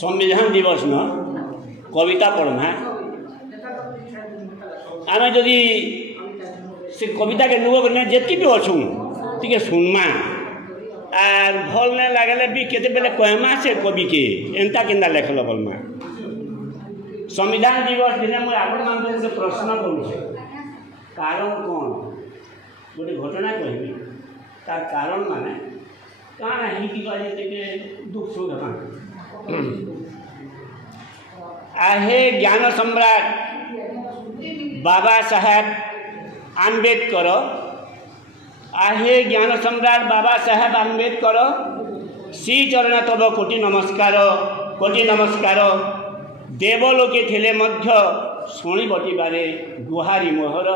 संविधान दिवस न कविता पढ़ना आम जदि से कविता के नुग जी भी अच्छू टी सुनमा आर भल नहीं लगले भी केते बेले कहमा से कवि के एंता केंता लेखल बोलमा संविधान दिवस दिन मुझे आपण मान गोटे प्रश्न करुचे कारण कौन गोटे घटना कहबी तार कारण माने काना ही दुख सुख आहे ज्ञान सम्राट बाबा साहेब आंबेडकर आहे ज्ञान सम्राट बाबा साहेब आंबेडकर श्री चरण तब कोटि नमस्कार देवलोके थिले मध्य शुणी बटिबारे गुहारी मोहर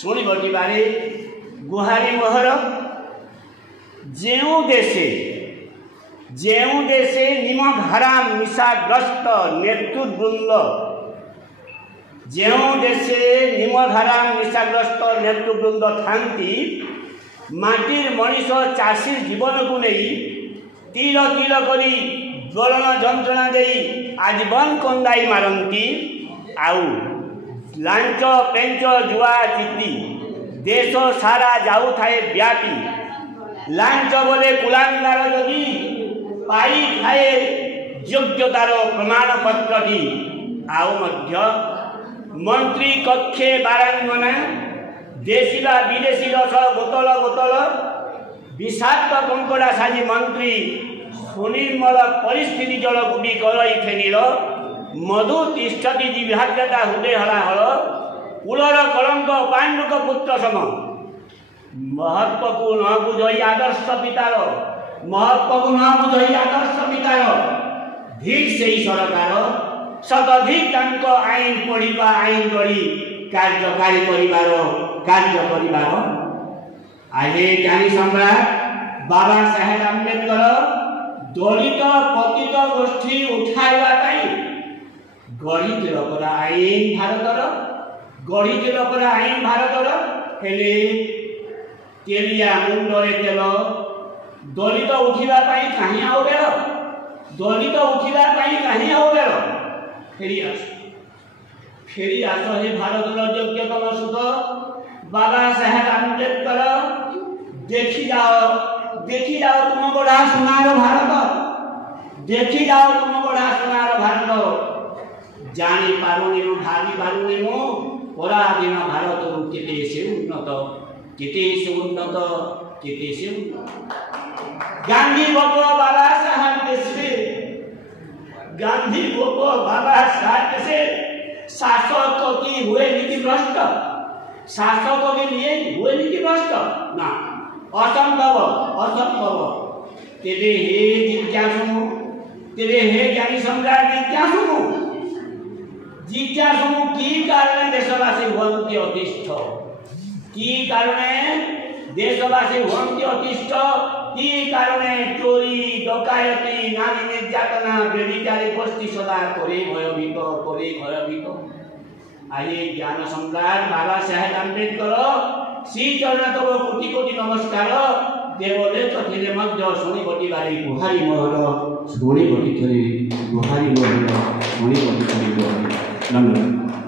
शुणी बटिबारे गुहारी मोहर जेउ देशे निमघराम निशाग्रस्त नेतृवृंद जेउ देशे निमघराम निशाग्रस्त नेतृवृंद थांती माटिर मनीष चाषी जीवन को नहीं तीर तीर करी ज्वलन जंत्रणा दे आजीवन कंदाई मारती आउ लांच पेंच जुआ चिट्टी देश सारा जाऊ थाए व्यापी लांच बोले कुलांगार जदि पाई थाए योग्यतार प्रमाण पत्रटी आउ मध्य मंत्री कक्षे बारांगना देशी बा विदेशी रस बोतल बोतल विषाक्त कंकड़ा साजी मंत्री सुनिर्मल परिस्थिति जलकुटी करई फेनिल मधु तिष्ठति जिभाग्यता हृदय हलाहल कुलर कलंक पांडुक पुत्र सम महत्व को न बुझई आदर्श पितार महत्व को न बुझई आदर्श पितार ठीक से सरकार शताधिक तांको आईन पढ़ा आईन गढ़ी कार्यकारी कार्य करिबार आगे ज्ञानी सम्राट बाबा साहेब आंबेडकर दलित पतित गोष्ठी उठाइबा गढ़ी परा आईन भारतर हेले तेलिया मुंडरे तेल दलित उठिबा कहीं आओ बेल दलित उठिबा कहीं आओ बेल फेरी आस हे भारतर योग्यतम सुख बाबा साहेब आंबेडकर देखी जाओ तुम बड़ा सोनार भारत देखी जाओ तुम बड़ा सोनार भारत जानी पारुनी भावी पारुनी पराधीन भारत केते से उन्नत गांधी बाबा बाबा साहब देशे गांधी बाबा बाबा साहब से शासक की हुए नीति भ्रष्ट शासक के लिए हुए नीति भ्रष्ट ना असंभव तेरे हे ज्ञानी सम्राट जिज्ञासु की कारण देशवासी हुए अतिष्ठ की कारण देशवासी हुए अतिष्ठ की कारण चोरी डकायती नारी निर्यातना बेविचारी गोष्ठी सदा करे भयभीत आये ज्ञान सम्राट बाबा साहेब आंबेडकर श्री चरण तब कोटि नमस्कार देवलोक थिले मध्य शुणी बटिबारे गुहारी मोहर शुणी बटि गुहारी मोहर शुणी बटि नमस्कार।